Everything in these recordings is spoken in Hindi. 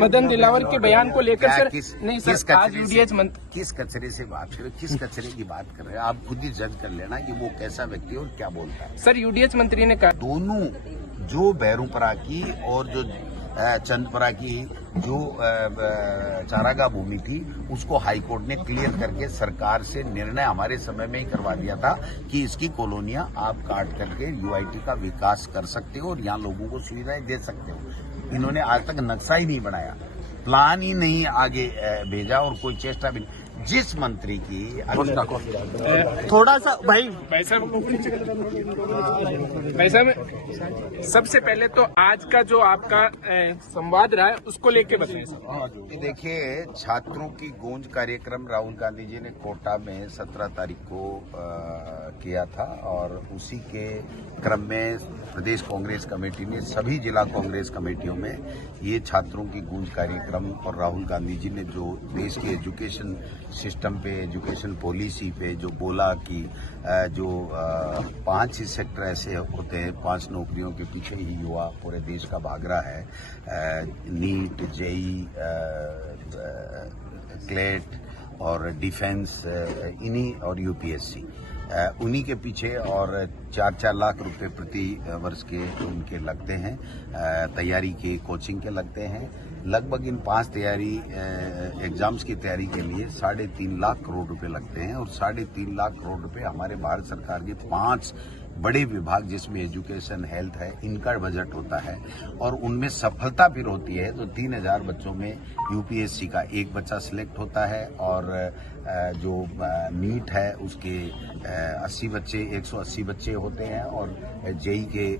मदन दिलावर के बयान को लेकर सर नहीं सर आज यूडीएच किस कचरे से बात कर रहे हो, किस कचरे की बात कर रहे हैं आप? खुद ही जज कर लेना कि वो कैसा व्यक्ति है और क्या बोलता है। सर यूडीएच मंत्री ने कहा दोनों जो बैरूपरा की और जो चंदपुरा की जो चारागाह भूमि थी उसको हाईकोर्ट ने क्लियर करके सरकार से निर्णय हमारे समय में ही करवा दिया था कि इसकी कॉलोनियां आप काट करके यूआईटी का विकास कर सकते हो और यहाँ लोगों को सुविधाएं दे सकते हो। इन्होंने आज तक नक्शा ही नहीं बनाया, प्लान ही नहीं आगे भेजा और कोई चेष्टा भी नहीं। जिस मंत्री की थोड़ा सा भाई में सबसे पहले तो आज का जो आपका संवाद रहा है उसको लेके बताइए। देखिए, छात्रों की गूंज कार्यक्रम राहुल गांधी जी ने कोटा में 17 तारीख को किया था और उसी के क्रम में प्रदेश कांग्रेस कमेटी ने सभी जिला कांग्रेस कमेटियों में ये छात्रों की गूंज कार्यक्रम और राहुल गांधी जी ने जो देश के एजुकेशन सिस्टम पे, एजुकेशन पॉलिसी पे जो बोला कि जो 5 ही सेक्टर ऐसे होते हैं, 5 नौकरियों के पीछे ही युवा पूरे देश का भाग रहा है, नीट, जेई, क्लेट और डिफेंस, इन्हीं और यूपीएससी, उन्हीं के पीछे और 4-4 लाख रुपए प्रति वर्ष के उनके लगते हैं, तैयारी के कोचिंग के लगते हैं। लगभग इन 5 तैयारी एग्जाम्स की तैयारी के लिए 3.5 लाख करोड़ रुपए लगते हैं और 3.5 लाख करोड़ रुपए हमारे भारत सरकार के 5 बड़े विभाग जिसमें एजुकेशन, हेल्थ है, इनका बजट होता है और उनमें सफलता फिर होती है तो 3000 बच्चों में यूपीएससी का एक बच्चा सिलेक्ट होता है और जो नीट है उसके 80 बच्चे, 180 बच्चे होते हैं और जेई के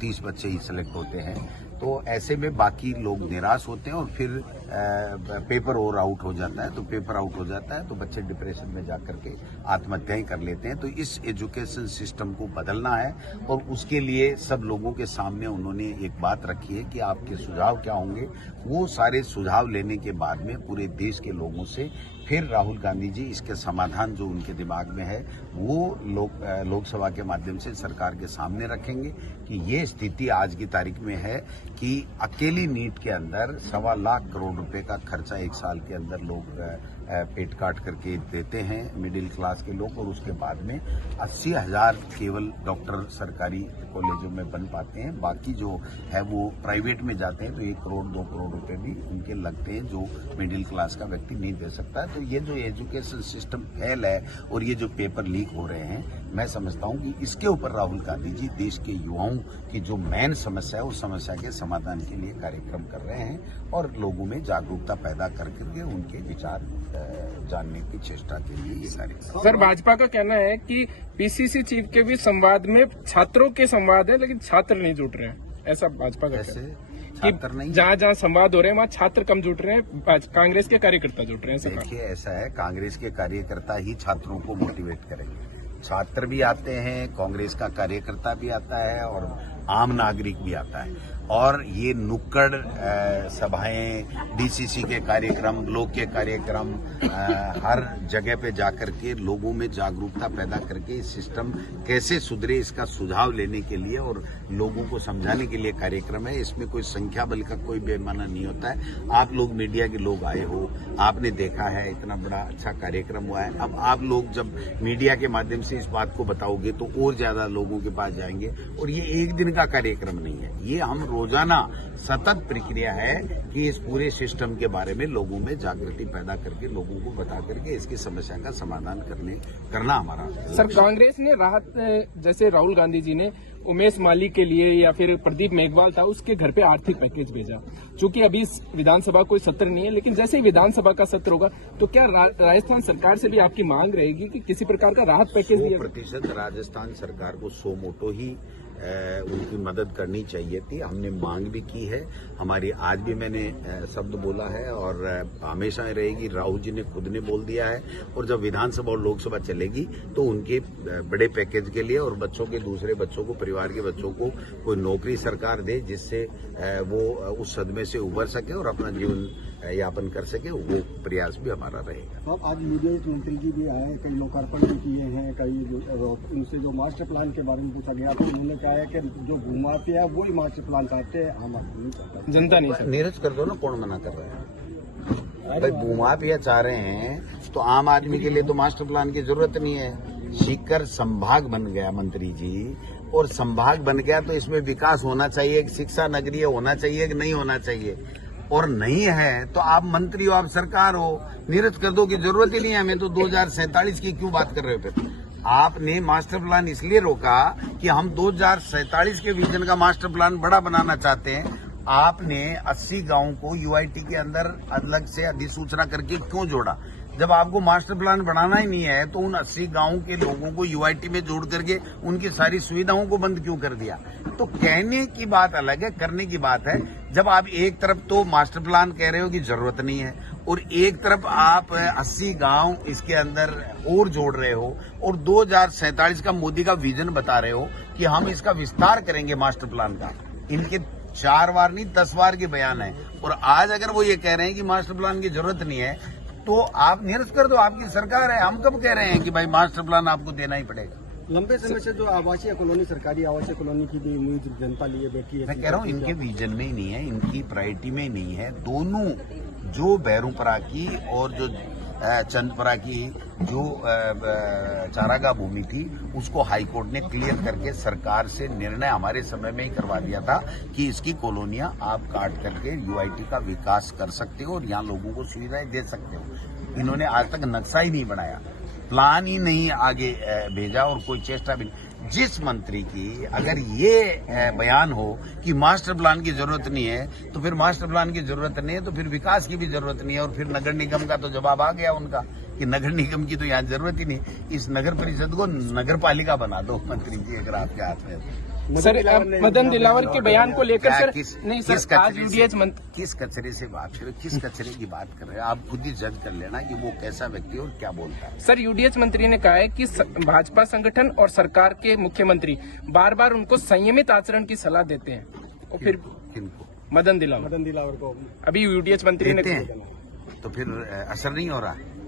30 बच्चे ही सिलेक्ट होते हैं। तो ऐसे में बाकी लोग निराश होते हैं और फिर पेपर और आउट हो जाता है, तो पेपर आउट हो जाता है तो बच्चे डिप्रेशन में जाकर के आत्महत्याएं कर लेते हैं। तो इस एजुकेशन सिस्टम को बदलना है और उसके लिए सब लोगों के सामने उन्होंने एक बात रखी है कि आपके सुझाव क्या होंगे। वो सारे सुझाव लेने के बाद में पूरे देश के लोगों से फिर राहुल गांधी जी इसके समाधान जो उनके दिमाग में है वो लोकसभा के माध्यम से सरकार के सामने रखेंगे कि ये स्थिति आज की तारीख में है कि अकेली नीट के अंदर 1.25 लाख करोड़ रुपए का खर्चा एक साल के अंदर लोग पेट काट करके देते हैं, मिडिल क्लास के लोग, और उसके बाद में 80,000 केवल डॉक्टर सरकारी कॉलेजों में बन पाते हैं। बाकी जो है वो प्राइवेट में जाते हैं तो 1 करोड़ 2 करोड़ रुपए भी उनके लगते हैं जो मिडिल क्लास का व्यक्ति नहीं दे सकता है। तो ये जो एजुकेशन सिस्टम फेल है और ये जो पेपर लीक हो रहे हैं, मैं समझता हूँ कि इसके ऊपर राहुल गांधी जी देश के युवाओं की जो मेन समस्या है उस समस्या के समाधान के लिए कार्यक्रम कर रहे हैं और लोगों में जागरूकता पैदा करके उनके विचार जानने की चेष्टा के लिए ये कार्यक्रम। सर, भाजपा का कहना है कि पीसीसी चीफ के भी संवाद में छात्रों के संवाद है लेकिन छात्र नहीं जुट रहे हैं, ऐसा भाजपा का कहना है कि जहाँ संवाद हो रहे हैं वहाँ छात्र कम जुट रहे हैं, कांग्रेस के कार्यकर्ता जुट रहे हैं। देखिए, ऐसा है, कांग्रेस के कार्यकर्ता ही छात्रों को मोटिवेट करेंगे। छात्र भी आते हैं, कांग्रेस का कार्यकर्ता भी आता है और आम नागरिक भी आता है और ये नुक्कड़ सभाएं, डीसीसी के कार्यक्रम, ब्लॉक के कार्यक्रम, हर जगह पे जाकर के लोगों में जागरूकता पैदा करके इस सिस्टम कैसे सुधरे इसका सुझाव लेने के लिए और लोगों को समझाने के लिए कार्यक्रम है। इसमें कोई संख्या बल का कोई बेमाना नहीं होता है। आप लोग मीडिया के लोग आए हो, आपने देखा है इतना बड़ा अच्छा कार्यक्रम हुआ है। अब आप लोग जब मीडिया के माध्यम से इस बात को बताओगे तो और ज्यादा लोगों के पास जाएंगे और ये एक दिन का कार्यक्रम नहीं है, ये हम रोजाना सतत प्रक्रिया है कि इस पूरे सिस्टम के बारे में लोगों में जागृति पैदा करके लोगों को बता करके इसकी समस्या का समाधान करना हमारा। सर, कांग्रेस ने राहत, जैसे राहुल गांधी जी ने उमेश माली के लिए या फिर प्रदीप मेघवाल था उसके घर पे आर्थिक पैकेज भेजा। चूंकि अभी विधानसभा कोई सत्र नहीं है, लेकिन जैसे ही विधानसभा का सत्र होगा तो क्या राजस्थान सरकार से भी आपकी मांग रहेगी कि किसी प्रकार का राहत पैकेज दिया? 100% राजस्थान सरकार को सो मोटो ही उनकी मदद करनी चाहिए थी। हमने मांग भी की है, हमारी आज भी मैंने शब्द बोला है और हमेशा रहेगी। राहुल जी ने खुद ने बोल दिया है और जब विधानसभा और लोकसभा चलेगी तो उनके बड़े पैकेज के लिए और बच्चों के, दूसरे बच्चों को, परिवार के बच्चों को कोई नौकरी सरकार दे जिससे वो उस सदमे से उबर सके और अपना जीवन यापन कर सके, वो प्रयास भी हमारा रहेगा। तो आज यूडीएच मंत्री जी भी आए, कई लोकार्पण भी किए हैं, कई उनसे जो मास्टर प्लान के बारे में पूछा गया तो उन्होंने कहा है कि जो भूमाफिया है वही मास्टर प्लान चाहते हैं, आम आदमी नहीं चाहता। जनता नहीं चाहती। नीरज कर दो ना, कौन मना कर रहा है? भाई भूमाफिया चाह रहे हैं तो आम आदमी के लिए तो मास्टर प्लान की जरूरत नहीं है। सीकर संभाग बन गया मंत्री जी, और संभाग बन गया तो इसमें विकास होना चाहिए, शिक्षा नगरीय होना चाहिए कि नहीं होना चाहिए, और नहीं है तो आप मंत्री हो, आप सरकार हो, नीरज कर दो की जरूरत ही नहीं है हमें। तो 2047 की क्यों बात कर रहे हो? फिर आपने मास्टर प्लान इसलिए रोका कि हम 2047 के विजन का मास्टर प्लान बड़ा बनाना चाहते हैं। आपने 80 गांव को यूआईटी के अंदर अलग से अधिसूचना करके क्यों जोड़ा? जब आपको मास्टर प्लान बनाना ही नहीं है तो उन 80 गांव के लोगों को यूआईटी में जोड़ करके उनकी सारी सुविधाओं को बंद क्यों कर दिया? तो कहने की बात अलग है, करने की बात है। जब आप एक तरफ तो मास्टर प्लान कह रहे हो कि जरूरत नहीं है, और एक तरफ आप 80 गांव इसके अंदर और जोड़ रहे हो, और 2047 का मोदी का विजन बता रहे हो कि हम इसका विस्तार करेंगे मास्टर प्लान का। इनके 4 बार नहीं 10 बार के बयान है, और आज अगर वो ये कह रहे हैं कि मास्टर प्लान की जरूरत नहीं है तो आप निरस्त कर दो, आपकी सरकार है। हम कब कह रहे हैं कि भाई मास्टर प्लान आपको देना ही पड़ेगा? लंबे समय से जो आवासीय कॉलोनी, सरकारी आवासीय कॉलोनी की भी उम्मीद जनता लिए बैठी है। मैं कह रहा हूँ इनके विजन में ही नहीं है, इनकी प्रायोरिटी में ही नहीं है। दोनों जो बैरूपरा की और जो चंदपरा की जो चारागाह भूमि थी उसको हाईकोर्ट ने क्लियर करके सरकार से निर्णय हमारे समय में ही करवा दिया था कि इसकी कॉलोनियां आप काट करके यूआईटी का विकास कर सकते हो और यहाँ लोगों को सुविधाएं दे सकते हो। इन्होंने आज तक नक्शा ही नहीं बनाया, प्लान ही नहीं आगे भेजा, और कोई चेष्टा भी नहीं। जिस मंत्री की अगर ये बयान हो कि मास्टर प्लान की जरूरत नहीं है तो फिर मास्टर प्लान की जरूरत नहीं है तो फिर विकास की भी जरूरत नहीं है। और फिर नगर निगम का तो जवाब आ गया उनका कि नगर निगम की तो यहाँ जरूरत ही नहीं, इस नगर परिषद को नगर पालिका बना दो मंत्री जी अगर आपके हाथ में। सर मदन दिलावर के बयान को लेकर सर नहीं सर, आज यूडीएच किस कचरे से बात कर रहे हो, किस कचरे की बात कर रहे हो? आप खुद ही जज कर लेना कि वो कैसा व्यक्ति है और क्या बोलता है। सर यूडीएच मंत्री ने कहा है कि भाजपा संगठन और सरकार के मुख्यमंत्री बार बार उनको संयमित आचरण की सलाह देते हैं, और फिर किनको? मदन दिलावर को अभी यूडीएच मंत्री ने तो फिर असर नहीं हो रहा है।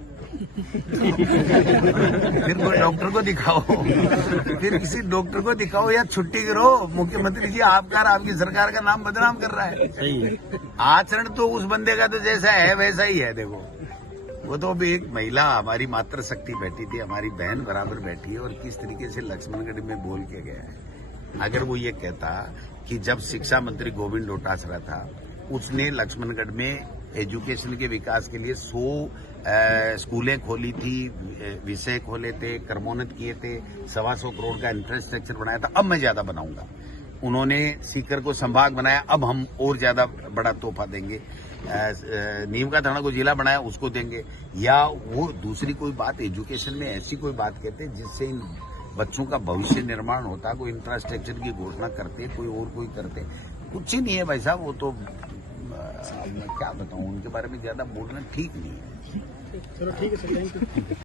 फिर कोई डॉक्टर को दिखाओ, फिर किसी डॉक्टर को दिखाओ या छुट्टी करो। मुख्यमंत्री जी आपका आपकी सरकार का नाम बदनाम कर रहा है। सही है। आचरण तो उस बंदे का तो जैसा है वैसा ही है। देखो वो तो अभी एक महिला हमारी मातृशक्ति बैठी थी, हमारी बहन बराबर बैठी है, और किस तरीके से लक्ष्मणगढ़ में बोल के गया है। अगर वो ये कहता कि जब शिक्षा मंत्री गोविंद डोटासरा था उसने लक्ष्मणगढ़ में एजुकेशन के विकास के लिए 100 स्कूलें खोली थी, विषय खोले थे, कर्मोन्नत किए थे, 125 करोड़ का इंफ्रास्ट्रक्चर बनाया था, अब मैं ज्यादा बनाऊंगा। उन्होंने सीकर को संभाग बनाया, अब हम और ज्यादा बड़ा तोहफा देंगे। नीमका थाना को जिला बनाया, उसको देंगे। या वो दूसरी कोई बात एजुकेशन में ऐसी कोई बात कहते जिससे इन बच्चों का भविष्य निर्माण होता, कोई इंफ्रास्ट्रक्चर की घोषणा करते, कोई करते, कुछ ही नहीं है भाई साहब। वो तो मैं क्या बताऊं, उनके बारे में ज्यादा बोलना ठीक नहीं है। चलो ठीक है सर, थैंक यू।